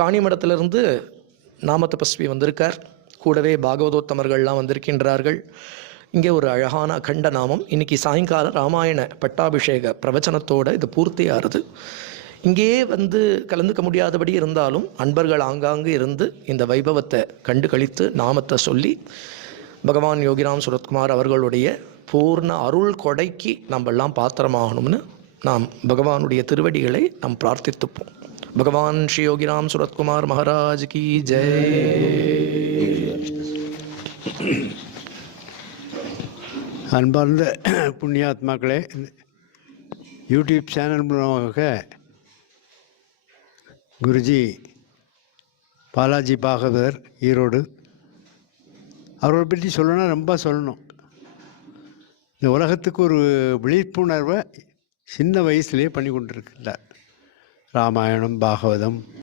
காணிமடத்திலிருந்து நாமதபஸ்வி வந்திருக்கார். கூடவே பாகவதோத்தமர்கள்லாம் வந்திருக்கின்றார்கள். இங்கே ஒரு அழகான அகண்ட நாமம். இன்றைக்கி சாயங்காலம் ராமாயண பட்டாபிஷேக பிரவச்சனத்தோடு இது பூர்த்தியாகிறது. இங்கேயே வந்து கலந்துக்க முடியாதபடி இருந்தாலும் அன்பர்கள் ஆங்காங்கு இருந்து இந்த வைபவத்தை கண்டு கழித்து நாமத்தை சொல்லி பகவான் யோகிராம் சுரத்குமார் அவர்களுடைய பூர்ண அருள் கொடைக்கு நம்மெல்லாம் பாத்திரமாகணும்னு நாம் பகவானுடைய திருவடிகளை நாம் பிரார்த்தித்துப்போம். பகவான் ஸ்ரீ யோகிராம் சுரத்குமார் மகாராஜ் கி ஜெய். அன்பார்ந்த புண்ணியாத்மாக்களே, யூடியூப் சேனல் மூலமாக குருஜி பாலாஜி பாகவதர் ஈரோடு அவரை பற்றி சொல்லணும்னா ரொம்ப சொல்லணும். இந்த உலகத்துக்கு ஒரு விழிப்புணர்வை சின்ன வயசுலேயே பண்ணி கொண்டிருக்கிறார். ராமாயணம், பாகவதம்,